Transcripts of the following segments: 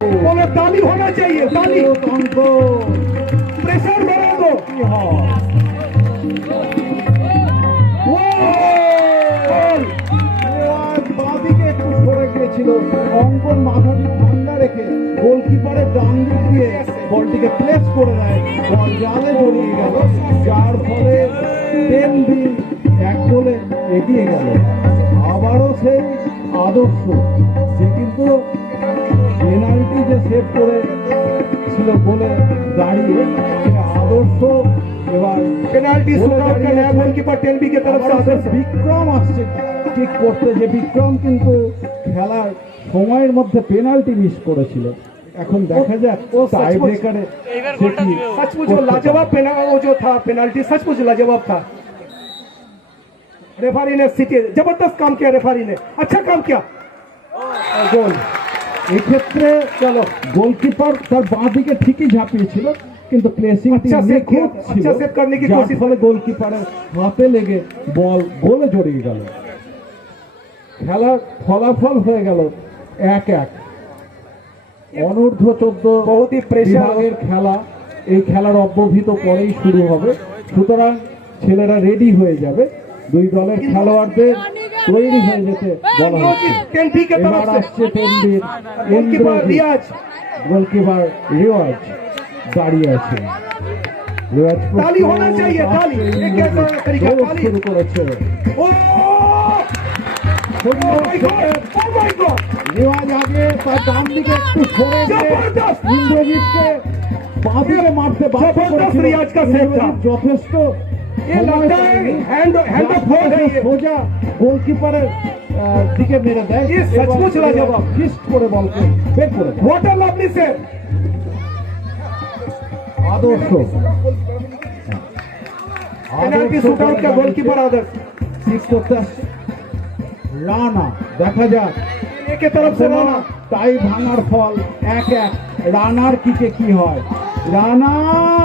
बोले ताली होना चाहिए ताली অঙ্ক प्रेशर बढ़ा दो কি হয় गोल! আজ বাঁদিকে একটু সরে গিয়েছিল অঙ্কন মাথাটি ঠান্ডা রেখে গোলকিপারের ডান দিক দিয়ে বলটিকে প্লেস করে দেয় বল জালে জড়িয়ে গেল যার ফলে টেন বি এক গোলে এগিয়ে গেল আবারও সেই আদর্শ সে কিন্তু পেনাল্টি যে সেভ করে ছিল বলে দাঁড়িয়ে সে আদর্শ এবার पेनाल्टी शूट आउट का नया गोलकीपर टेन बी की तरफ से আবার आदर्श সে বিক্রম আসছে ঠিক করতে যে বিক্রম কিন্তু খেলার সময়ের মধ্যে পেনাল্টি মিস করেছিল এখন দেখা যাক ও টাই সচমুচ- ব্রেকারে সে কি सचमुच वो করতে लाजवाब পারে। पेना वो जो था पेनाल्टी सचमुच लाजवाब था रेफारी ने सिटी जबरदस्त काम किया रेफारी ने अच्छा काम किया और गोल এক্ষেত্রে চলো গোলকিপার তার বাঁ দিকে ঠিকই ঝাঁপিয়েছিল কিন্তু প্লেসিং ফলে গোলকিপারের হাতে লেগে বল গোলে জড়িয়ে গেল। খেলার ফলাফল হয়ে গেল এক এক। অনূর্ধ্ব চোদ্দ বিভাগের খেলা এই খেলার অব্যবহিত পরেই শুরু হবে। সুতরাং ছেলেরা রেডি হয়ে যাবে। দুই দলের খেলোয়াড়দের তৈরি হয়ে যেতে বলা এবার আসছে টেনবির ইন্দ্রজিৎ গোলকিপার রিওয়াজ দাঁড়িয়ে আছে রিওয়াজ তালি হোনা চাইয়ে তালি শুরু করেছে রিওয়াজ আগে তার ডান দিকে একটু সরে ইন্দ্রজিৎকে বাঁধিয়ে মারতে বাধ্য করেছিল যথেষ্ট ये लगता है हैंड हैंड ऑफ गोल है ये সোজা গোলকিপারের আহ, দিকে মেরে দেয় ये सचमुच लाजवाब। ফিস্ট করে বলকে বের করে দেয়। What a lovely save Adarsh penalty shootout का गोलकीपर आदर्श ঠিক করতে আসছে রানা দেখা যাক एक के तरफ से राना তাই ভাঙার ফল এক এক রানার কিকে কি হয় রানা Very good. ছোট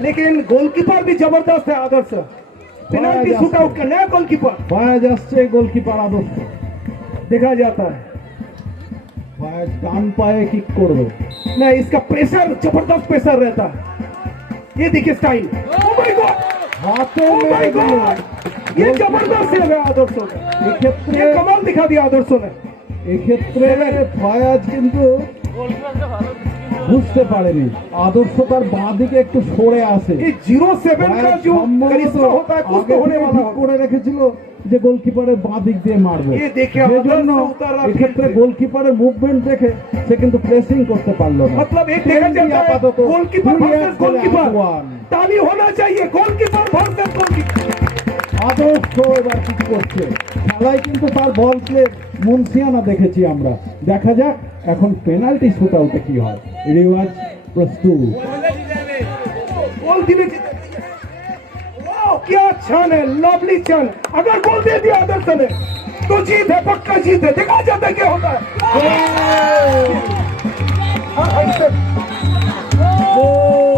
लेकिन गोलकीपर भी ज़बरदस्त है आदर्श। पेनाल्टी शूट आउट का नया गोलकीपर। से गोलकीपर आदर्श देखा जाता है। जान पाए किक कर दो। नहीं इसका प्रेशर ज़बरदस्त प्रेशर रहता है। ये देखिए स्टाइल ओ माय गॉड हाथों oh में ये ज़बरदस्त लगा आदर्श ने। ये कमाल दिखा दिया आदर्श ने। एक क्षेत्र में फायाज किंतु বুঝতে পারেনি আদর্শ তার বাঁ দিকে একটু সরে আসে ये जीरो सेवन का ফায়াজ जो সম্ভবত करिश्मा होता है कुछ আগে तो होने থেকে वाला ঠিক होगा করে রেখেছিল যে গোলকিপারের বাঁ দিক দিয়ে মারবে এ দেখে সেজন্য আদর্শ উতারা এক্ষেত্রে ফিল্ডে। গোলকিপারের মুভমেন্ট দেখে সে কিন্তু প্লেসিং করতে পারলো না मतलब एक देखा টেন্ডি जाता है আপাতত गोलकीपर দুই এক वर्सेस গোলে गोलकीपर আগুয়ান। ताली होना चाहिए गोलकीपर वर्सेस गोलकीपर আদর্শ এবার কি করছে খেলায় কিন্তু তার বল প্লে মুন্সিয়ানা দেখেছি আমরা দেখা যাক এখন পেনাল্টি শুট আউটে কি হয় রিওয়াজ প্রস্তুত गोल दिले वाओ क्या छन है लवली छन अगर गोल दे दिया आदर्श ने तो जीत है पक्का जीत है देखा जाता है क्या होता है हाँ, हाँ, इससे- গোল